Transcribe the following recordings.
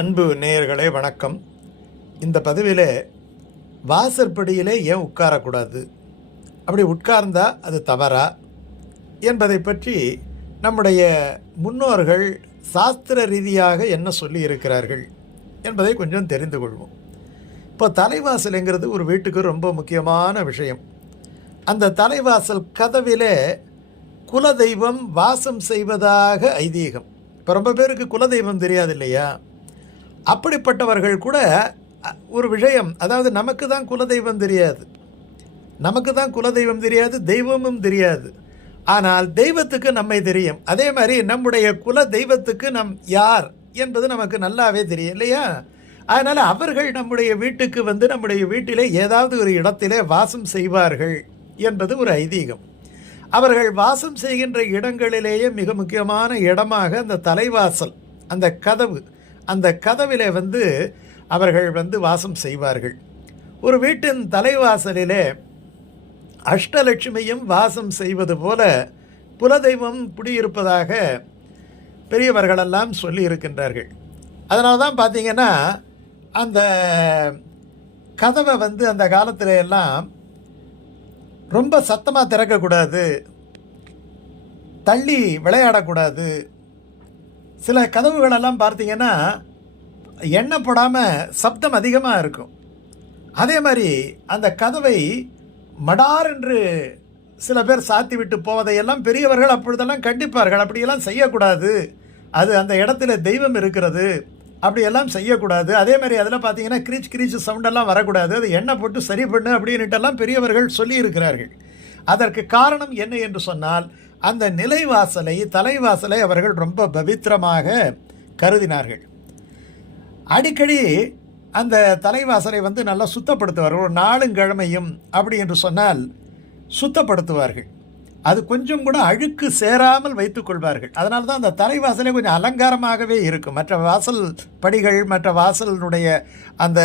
அன்பு நேயர்களே வணக்கம். இந்த பதிவிலே வாசற்படியிலே ஏன் உட்காரக்கூடாது? அப்படி உட்கார்ந்தா அது தவறா? என்பதை பற்றி நம்முடைய முன்னோர்கள் சாஸ்திர ரீதியாக என்ன சொல்லி இருக்கிறார்கள் என்பதை கொஞ்சம் தெரிந்து கொள்வோம். இப்போ தலைவாசலுங்கிறது ஒரு வீட்டுக்கு ரொம்ப முக்கியமான விஷயம். அந்த தலைவாசல் கதவிலே குலதெய்வம் வாசம் செய்வதாக ஐதீகம். இப்போ ரொம்ப பேருக்கு குலதெய்வம் தெரியாது இல்லையா அப்படிப்பட்டவர்கள் கூட அ, ஒரு விஷயம் அதாவது நமக்கு தான் குலதெய்வம் தெரியாது. நமக்கு தான் குலதெய்வம் தெரியாது தெய்வமும் தெரியாது. ஆனால் தெய்வத்துக்கு நம்மை தெரியும். அதே மாதிரி நம்முடைய குல தெய்வத்துக்கு நம் யார் என்பது நமக்கு நல்லாவே தெரியும் இல்லையா? அதனால் அவர்கள் நம்முடைய வீட்டுக்கு வந்து நம்முடைய வீட்டிலே ஏதாவது ஒரு இடத்திலே வாசம் செய்வார்கள் என்பது ஒரு ஐதீகம். அவர்கள் வாசம் செய்கின்ற இடங்களிலேயே மிக முக்கியமான இடமாக அந்த தலைவாசல் அந்த கதவு அந்த கதவிலே வந்து அவர்கள் வந்து வாசம் செய்வார்கள். ஒரு வீட்டின் தலைவாசலிலே அஷ்டலட்சுமியும் வாசம் செய்வது போல குலதெய்வம் குடியிருப்பதாக பெரியவர்களெல்லாம் சொல்லி இருக்கின்றார்கள் அதனால தான் பார்த்தீங்கன்னா அந்த கதவை வந்து அந்த காலத்தில் எல்லாம் ரொம்ப சத்தமாக திறக்கக்கூடாது தள்ளி விளையாடக்கூடாது சில கதவுகளெல்லாம் பார்த்தீங்கன்னா எண்ணெய் போடாமல் சப்தம் அதிகமாக இருக்கும். அதே மாதிரி அந்த கதவை மடார் என்று சில பேர் சாத்தி விட்டு போவதையெல்லாம் பெரியவர்கள் அப்பொழுதெல்லாம் கண்டிப்பார்கள். அப்படியெல்லாம் செய்யக்கூடாது. அது அந்த இடத்துல தெய்வம் இருக்கிறது. அப்படியெல்லாம் செய்யக்கூடாது. அதே மாதிரி அதில் பார்த்தீங்கன்னா கிரீச் கிரீச் சவுண்டெல்லாம் வரக்கூடாது. அது எண்ணெய் போட்டு சரி பண்ணு அப்படின்னுட்டெல்லாம் பெரியவர்கள் சொல்லியிருக்கிறார்கள். அதற்கு காரணம் என்ன என்று சொன்னால் அந்த நிலைவாசலை தலைவாசலை அவர்கள் ரொம்ப பவித்திரமாக கருதினார்கள். அடிக்கடி அந்த தலைவாசலை வந்து நல்லா சுத்தப்படுத்துவார்கள். ஒரு நாளுங்கிழமையும் அப்படி என்று சொன்னால் சுத்தப்படுத்துவார்கள். அது கொஞ்சம் கூட அழுக்கு சேராமல் வைத்துக் கொள்வார்கள். அதனால தான் அந்த தலைவாசலே கொஞ்சம் அலங்காரமாகவே இருக்கும். மற்ற வாசல் படிகள் மற்ற வாசலினுடைய அந்த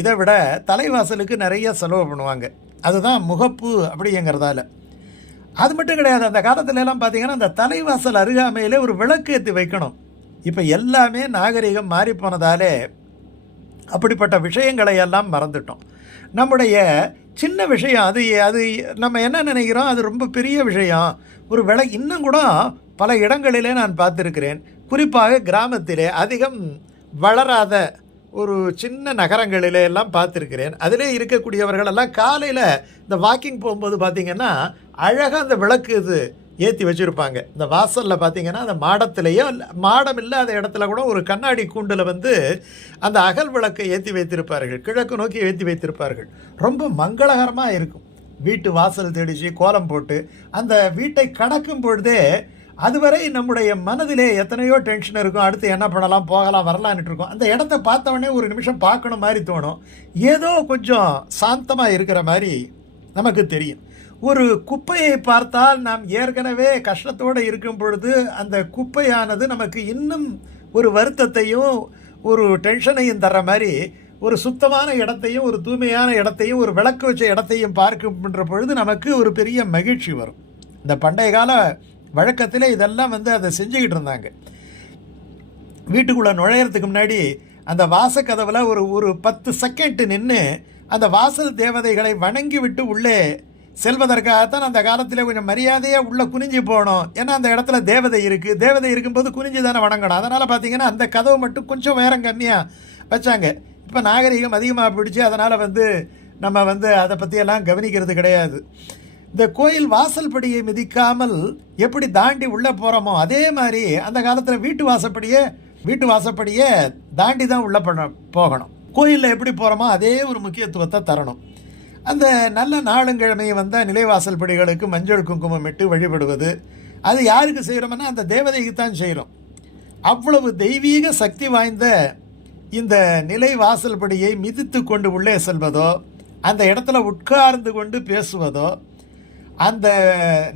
இதை விட தலைவாசலுக்கு நிறைய செலவு பண்ணுவாங்க. அதுதான் முகப்பு அப்படிங்கிறதால. அது மட்டும் கிடையாது. அந்த காலத்துல எல்லாம் பார்த்தீங்கன்னா அந்த தலைவாசல் அருகாமையிலே ஒரு விளக்கு ஏற்றி வைக்கணும். இப்போ எல்லாமே நாகரிகம் மாறி போனதாலே அப்படிப்பட்ட விஷயங்களை எல்லாம் மறந்துட்டோம். நம்முடைய சின்ன விஷயம் அது அது நம்ம என்ன நினைக்கிறோம்? அது ரொம்ப பெரிய விஷயம். ஒரு விலை இன்னும் கூட பல இடங்களிலே நான் பார்த்துருக்கிறேன். குறிப்பாக கிராமத்திலே அதிகம் வளராத ஒரு சின்ன நகரங்களிலே எல்லாம் பார்த்துருக்கிறேன். அதிலே இருக்கக்கூடியவர்கள் எல்லாம் காலையில் இந்த வாக்கிங் போகும்போது பார்த்திங்கன்னா அழகாக அந்த விளக்கு இது ஏற்றி வச்சுருப்பாங்க. இந்த வாசலில் பார்த்தீங்கன்னா அந்த மாடத்திலேயோ மாடம் இல்லாத இடத்துல கூட ஒரு கண்ணாடி கூண்டில் வந்து அந்த அகல் விளக்கை ஏற்றி வைத்திருப்பார்கள். கிழக்கு நோக்கி ஏற்றி வைத்திருப்பார்கள். ரொம்ப மங்களகரமாக இருக்கும். வீட்டு வாசல் தெளிச்சு கோலம் போட்டு அந்த வீட்டை கடக்கும் பொழுதே அதுவரை நம்முடைய மனதிலே எத்தனையோ டென்ஷன் இருக்கும். அடுத்து என்ன பண்ணலாம் போகலாம் வரலான்ட்டு இருக்கும். அந்த இடத்த பார்த்தவொடனே ஒரு நிமிஷம் பார்க்கணும் மாதிரி தோணும். ஏதோ கொஞ்சம் சாந்தமாக இருக்கிற மாதிரி நமக்கு தெரியும். ஒரு குப்பையை பார்த்தால் நாம் ஏற்கனவே கஷ்டத்தோடு இருக்கும் பொழுது அந்த குப்பையானது நமக்கு இன்னும் ஒரு வருத்தத்தையும் ஒரு டென்ஷனையும் தர்ற மாதிரி ஒரு சுத்தமான இடத்தையும் ஒரு தூய்மையான இடத்தையும் ஒரு விளக்கு வச்ச இடத்தையும் பார்க்கும்ன்ற பொழுது நமக்கு ஒரு பெரிய மகிழ்ச்சி வரும். இந்த பண்டைய கால வழக்கத்தில் இதெல்லாம் வந்து அதை செஞ்சுக்கிட்டு இருந்தாங்க. வீட்டுக்குள்ளே நுழையிறதுக்கு முன்னாடி அந்த வாசக்கதவில் ஒரு ஒரு பத்து செகண்ட் நின்று அந்த வாசல் தேவதைகளை வணங்கி விட்டு உள்ளே செல்வதற்காகத்தான் அந்த காலத்தில் கொஞ்சம் மரியாதையாக உள்ளே குனிஞ்சு போகணும் ஏன்னா அந்த இடத்துல தேவதை இருக்குது தேவதை இருக்கும்போது குனிஞ்சு தானே வணங்கணும். அதனால் பார்த்தீங்கன்னா அந்த கதவு மட்டும் கொஞ்சம் உயரம் கம்மியாக வச்சாங்க. இப்போ நாகரிகம் அதிகமாக பிடிச்சி அதனால் வந்து நம்ம வந்து அதை பற்றியெல்லாம் கவனிக்கிறது கிடையாது. இந்த கோயில் வாசல்படியை மிதிக்காமல் எப்படி தாண்டி உள்ளே போகிறோமோ அதே மாதிரி அந்த காலத்தில் வீட்டு வாசப்படியே வீட்டு வாசப்படியே தாண்டி தான் உள்ளே பண்ண போகணும். கோயிலில் எப்படி போகிறோமோ அதே ஒரு முக்கியத்துவத்தை தரணும். அந்த நல்ல நாளுங்கிழமையை வந்தால் நிலைவாசல் படிகளுக்கு மஞ்சள் குங்குமம் இட்டு வழிபடுவது. அது யாருக்கு செய்கிறோம்னா அந்த தேவதைக்கு தான் செய்கிறோம் அவ்வளவு தெய்வீக சக்தி வாய்ந்த இந்த நிலை வாசல் படியை மிதித்து கொண்டு உள்ளே செல்வதோ அந்த இடத்துல உட்கார்ந்து கொண்டு பேசுவதோ அந்த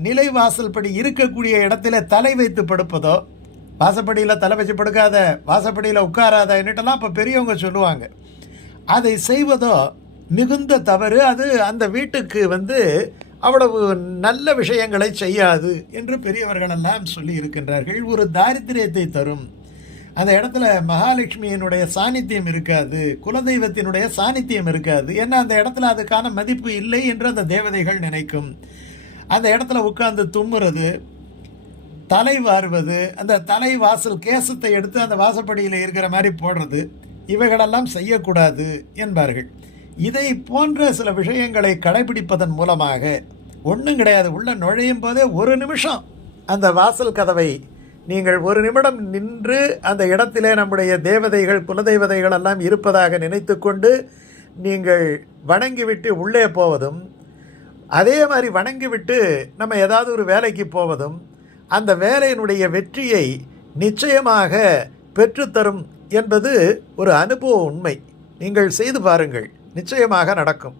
நிலை வாசல்படி இருக்கக்கூடிய இடத்துல தலை வைத்து படுப்பதோ வாசப்படியில் தலை வச்சு படுக்காத வாசப்படியில் உட்காராத என்னட்டெல்லாம் இப்போ பெரியவங்க சொல்லுவாங்க. அதை செய்வதோ மிகுந்த தவறு அது அந்த வீட்டுக்கு வந்து அவ்வளவு நல்ல விஷயங்களை செய்யாது என்று பெரியவர்களெல்லாம் சொல்லி இருக்கின்றார்கள். ஒரு தாரித்திரியத்தை தரும். அந்த இடத்துல மகாலட்சுமியினுடைய சாநித்தியம் இருக்காது குலதெய்வத்தினுடைய சாநித்தியம் இருக்காது. ஏன்னா அந்த இடத்துல அதுக்கான மதிப்பு இல்லை என்று அந்த தேவதைகள் நினைக்கும். அந்த இடத்துல உட்காந்து தும்முறது தலை வாருவது அந்த தலை வாசல் கேசத்தை எடுத்து அந்த வாசப்படியில் இருக்கிற மாதிரி போடுறது இவைகளெல்லாம் செய்யக்கூடாது என்பார்கள். இதை போன்ற சில விஷயங்களை கடைபிடிப்பதன் மூலமாக ஒன்றும் கிடையாது. உள்ளே நுழையும் போதே ஒரு நிமிஷம் அந்த வாசல் கதவை நீங்கள் ஒரு நிமிடம் நின்று அந்த இடத்திலே நம்முடைய தேவதைகள் குலதெய்வதைகள் எல்லாம் இருப்பதாக நினைத்துக்கொண்டு நீங்கள் வணங்கிவிட்டு உள்ளே போவதும் அதே மாதிரி வணங்கிவிட்டு நம்ம ஏதாவது ஒரு வேலைக்கு போவதும் அந்த வேலையினுடைய வெற்றியை நிச்சயமாக பெற்றுத்தரும் என்பது ஒரு அனுபவ உண்மை. நீங்கள் செய்து பாருங்கள். நிச்சயமாக நடக்கும்.